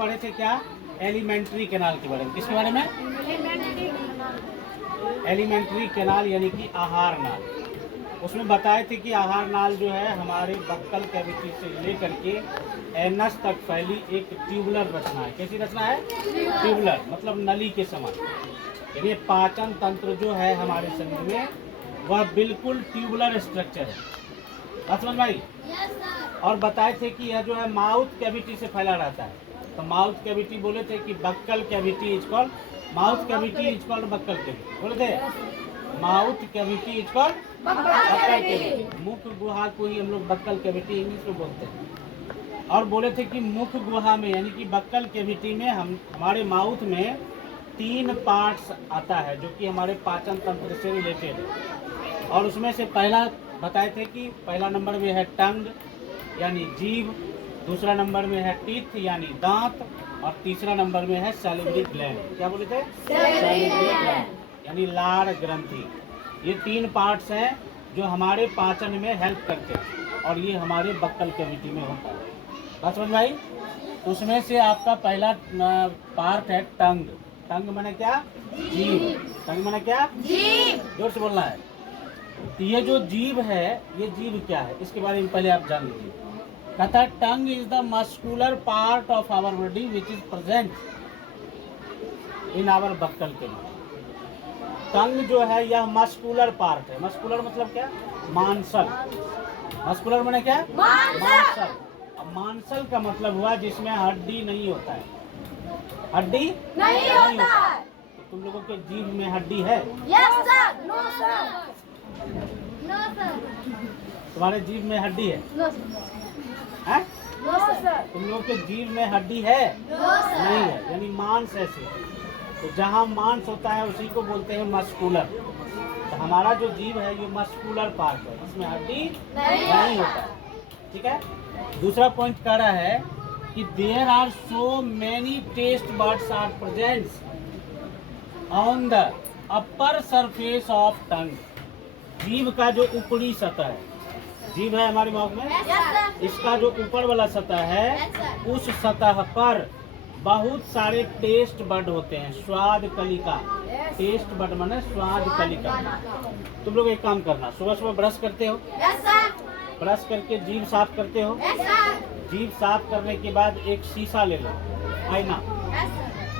पढ़े थे क्या, एलिमेंट्री कैनाल के बारे में। किसके बारे में? एलिमेंट्री कैनाल यानी कि आहार नाल। उसमें बताए थे कि आहार नाल जो है हमारे बक्कल कैविटी से लेकर के एनस तक फैली एक ट्यूबुलर रचना है। कैसी रचना है? ट्यूबुलर मतलब नली के समान। यानी पाचन तंत्र जो है हमारे शरीर में वह बिल्कुल ट्यूबुलर स्ट्रक्चर है। बात समझ में आई? और बताए थे कि यह जो है माउथ कैविटी से फैला रहता है। तो माउथ कैविटी बोले थे कि buccal cavity is called mouth cavity is called buccal cavity. बोले थे mouth cavity is called buccal cavity. मुख गुहा को ही हम लोग बक्कल कैविटी इंग्लिश में बोलते हैं। और बोले थे कि मुख गुहा में यानी कि बक्कल कैविटी में हमारे माउथ में 3 पार्ट्स आता है जो कि हमारे पाचन तंत्र से रिलेटेड है। और उसमें से पहला बताए थे कि पहला नंबर में है टंग यानी जीभ, दूसरा नंबर में है टीथ यानी दांत, और तीसरा नंबर में है सैलिवरी ग्लैंड। क्या बोले थे? सैलिवरी ग्लैंड यानी लार ग्रंथि। ये 3 पार्ट्स हैं जो हमारे पाचन में हेल्प करते हैं और ये हमारे बक्कल कैविटी में होता है। बात समझ में आई? तो उसमें से आपका पहला पार्ट है टंग। टंग माने क्या? जीभ। टंग माने क्या? जीभ। जोर से बोलना है। तो ये जो जीभ है, ये जीभ क्या है इसके बारे में पहले आप जान लीजिए। कहता है tongue is the muscular part of our body which is present in our buccal cavity. Tongue जो है यह मस्कुलर पार्ट है। मस्कुलर मतलब क्या? मांसल। मस्कुलर माने क्या? मांसल। अब मांसल का मतलब हुआ जिसमें हड्डी नहीं होता है। हड्डी नहीं होता है। तो तुम लोगों के जीभ में हड्डी है? Yes sir. No sir. No sir. तुम्हारे जीभ में हड्डी है? No sir. हैं? No sir. तुम लोगों के जीभ में हड्डी है? No sir. नहीं है, यानी मांस ऐसे। तो जहाँ मांस होता है उसी को बोलते हैं मस्कुलर। तो हमारा जो जीभ है ये मस्कुलर पार्ट है, इसमें हड्डी नहीं होता है। ठीक है। दूसरा पॉइंट कह रहा है कि there are so many taste buds are presents on the upper surface of tongue. जीभ का जो ऊपरी सतह है, जीभ है हमारे माउथ में, इसका जो ऊपर वाला सतह है उस सतह पर बहुत सारे टेस्ट बड होते हैं। स्वाद कलिका। टेस्ट बड माने स्वाद कलिका। तुम लोग एक काम करना, सुबह सुबह ब्रश करते हो? ब्रश करके जीभ साफ करते हो? जीभ साफ करने के बाद एक शीशा ले लो, आईना।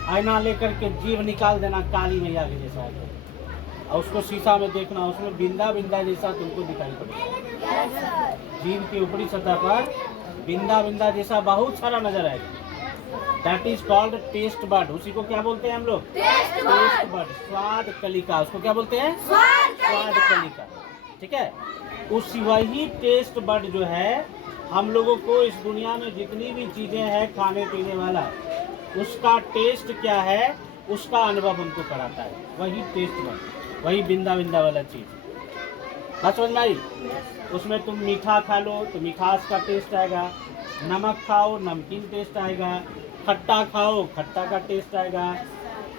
आईना लेकर के जीभ निकाल देना काली मैया के जैसा है, और उसको शीशा में देखना, उसमें बिंदा बिंदा जैसा तुमको दिखाई पड़ेगा। जीभ की ऊपरी सतह पर बिंदा बिंदा जैसा बहुत सारा नजर आएगा। That is called taste bud. उसी को क्या बोलते हैं हम लोग? Taste bud. स्वाद कलिका। उसको क्या बोलते हैं? स्वाद कलिका। ठीक है। उस वही टेस्ट बड जो है हम लोगों को इस दुनिया में जितनी भी चीजें हैं खाने पीने वाला, उसका टेस्ट क्या है उसका अनुभव हमको कराता है। वही टेस्ट बड, वही बिंदा बिंदा वाला चीज। बात समझ में आई? उसमें तुम मीठा खा लो तो मिठास का टेस्ट आएगा, नमक खाओ नमकीन टेस्ट आएगा, खट्टा खाओ खट्टा का टेस्ट आएगा,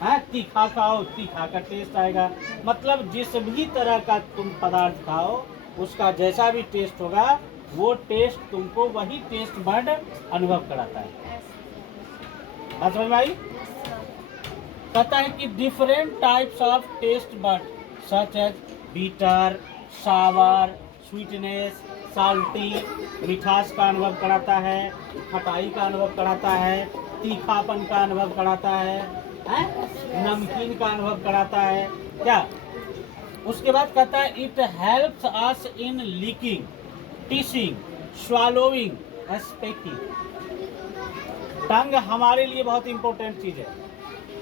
है तीखा खाओ तीखा का टेस्ट आएगा। मतलब जिस भी तरह का तुम पदार्थ खाओ उसका जैसा भी टेस्ट होगा वो टेस्ट तुमको वही टेस्ट बड अनुभव कराता है। बात समझ में आई? कहता है कि different types of taste bud such as bitter, sour, sweetness, salty, मिठास का अनुभव कराता है, खटाई का अनुभव कराता है, तीखापन का अनुभव कराता है, नमकीन का अनुभव कराता है। क्या? उसके बाद कहता है it helps us in licking, tasting, swallowing, speaking. Tongue हमारे लिए बहुत इंपॉर्टेंट चीज है।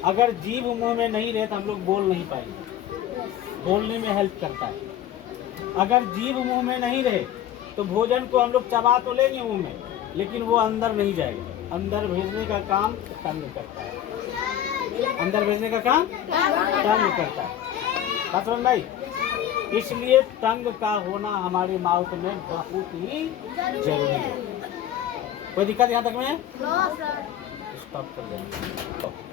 अगर जीभ मुंह में नहीं रहे तो हम लोग बोल नहीं पाएंगे। बोलने में हेल्प करता है। अगर जीभ मुंह में नहीं रहे तो भोजन को हम लोग चबा तो लेंगे मुंह में, लेकिन वो अंदर नहीं जाएगा। अंदर भेजने का काम टंग करता है। अंदर भेजने का काम टंग करता है। बात समझ में आई? इसलिए टंग का होना हमारे माउथ में बहुत ही जरूरी है। कोई दिक्कत यहाँ तक में? स्टॉप कर देंगे।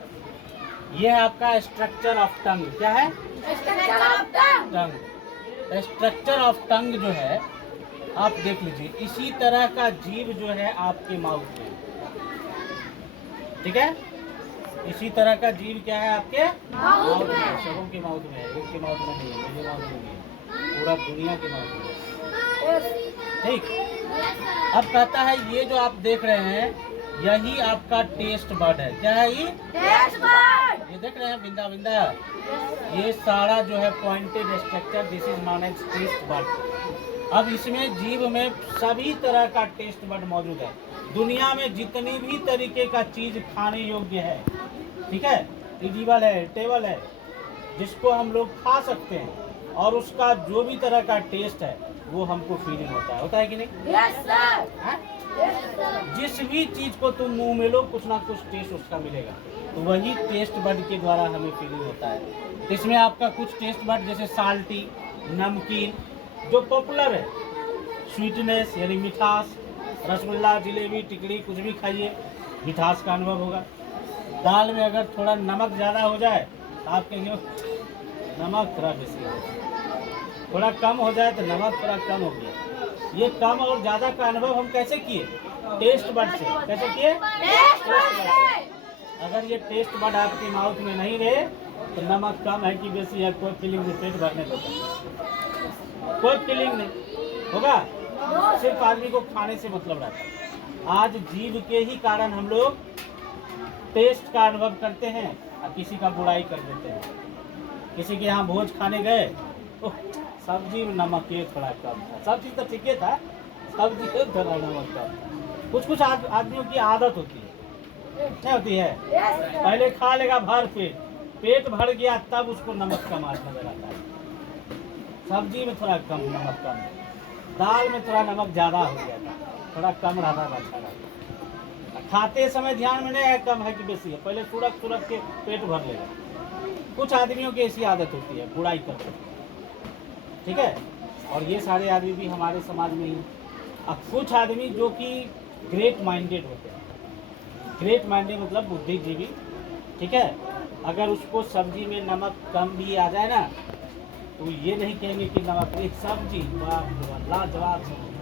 ये है आपका स्ट्रक्चर ऑफ टंग। क्या है? टंग। स्ट्रक्चर ऑफ टंग जो है आप देख लीजिए, इसी तरह का जीभ जो है आपके माउथ में। ठीक है। इसी तरह का जीव क्या है आपके माउथ में। है, सबों के माउथ में है, एक के माउथ में नहीं है, मेरे माउथ में नहीं है, पूरा दुनिया के माउथ में है। ठीक। अब कहता है ये जो आप देख रहे हैं यही आपका टेस्ट बड है। क्या है ये? Taste bud. ये देख रहे हैं बिंदा बिंदा, ये सारा जो है pointed structure, this is known as taste bud. अब इसमें जीव में सभी तरह का टेस्ट बड मौजूद है। दुनिया में जितनी भी तरीके का चीज खाने योग्य है, ठीक है, एडिबल है, टेबल है, जिसको हम लोग खा सकते हैं और उसका जो भी तरह का टेस्ट है वो हमको फीलिंग होता है कि नहीं? Yes sir. हाँ? Yes sir. जिस भी चीज को तुम मुंह में लो कुछ ना कुछ टेस्ट उसका मिलेगा, तो वही टेस्ट बड के द्वारा हमें फीलिंग होता है। इसमें आपका कुछ टेस्ट बड जैसे साल्टी, नमकीन, जो पॉपुलर है, स्वीटनेस यानी मिठास, रसगुल्ला, जिलेबी, टिकड़ी, कुछ भी खाइए मिठास का अनुभव होगा। दाल में अगर थोड़ा नमक ज़्यादा हो जाए तो आप कहेंगे नमक थोड़ा बेसी हो गया, थोड़ा कम हो जाए तो नमक थोड़ा कम हो गया। ये कम और ज़्यादा का अनुभव हम कैसे किए? टेस्ट बड से। कैसे किए? Taste bud. अगर ये टेस्ट बड आपके माउथ में नहीं रहे तो नमक कम है कि बेसी है कोई फीलिंग नहीं, पेट भरने लगता, कोई फीलिंग नहीं होगा। सिर्फ आदमी को खाने से मतलब रहता है। आज जीव के ही कारण हम लोग टेस्ट का अनुभव करते हैं और किसी का बुराई कर देते हैं। किसी के यहाँ भोज खाने गए तो सब्जी में नमक ये थोड़ा कम था, सब चीज़ तो ठीक था, सब्जी में थोड़ा नमक कम था। कुछ कुछ आदमियों की आदत होती है, क्या होती है? पहले खा लेगा भर पेट, पेट भर गया तब उसको नमक कम नजर आता है। सब्जी में थोड़ा कम नमक कम, दाल में थोड़ा नमक ज़्यादा हो गया था, थोड़ा कम रहा था, अच्छा रहा। खाते समय ध्यान में नहीं है कम है कि बेसी है, पहले सुरख के पेट भर लेगा। कुछ आदमियों की ऐसी आदत होती है बुराई करते, ठीक है, और ये सारे आदमी भी हमारे समाज में ही। अब कुछ आदमी जो कि ग्रेट माइंडेड होते हैं, ग्रेट माइंडेड मतलब बुद्धिजीवी, ठीक है, अगर उसको सब्जी में नमक कम भी आ जाए ना तो ये नहीं कहेंगे कि नमक, एक सब्जी लाजवाब सब्जी,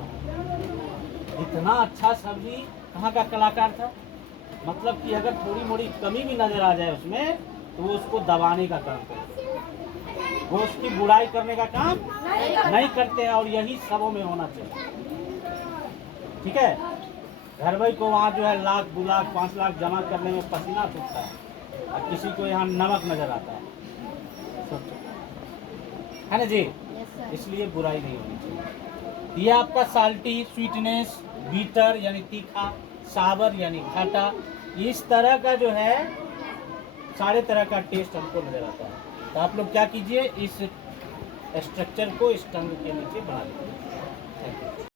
इतना अच्छा सब्जी, कहाँ का कलाकार था। मतलब कि अगर थोड़ी मोड़ी कमी भी नजर आ जाए उसमें तो वो उसको दबाने का काम करते हैं, वो उसकी बुराई करने का काम नहीं करते हैं। और यही सबों में होना चाहिए, ठीक है। घर भाई को वहाँ जो है 1 लाख 2 लाख 5 लाख जमा करने में पसीना छूटता है और किसी को यहाँ नमक नजर आता है, है ना जी? इसलिए बुराई नहीं होनी चाहिए। ये आपका साल्टी, स्वीटनेस, बीटर यानी तीखा, सावर यानी खट्टा, इस तरह का जो है सारे तरह का टेस्ट हमको नजर आता है। तो आप लोग क्या कीजिए, इस स्ट्रक्चर को इस टंग के नीचे बना लीजिए।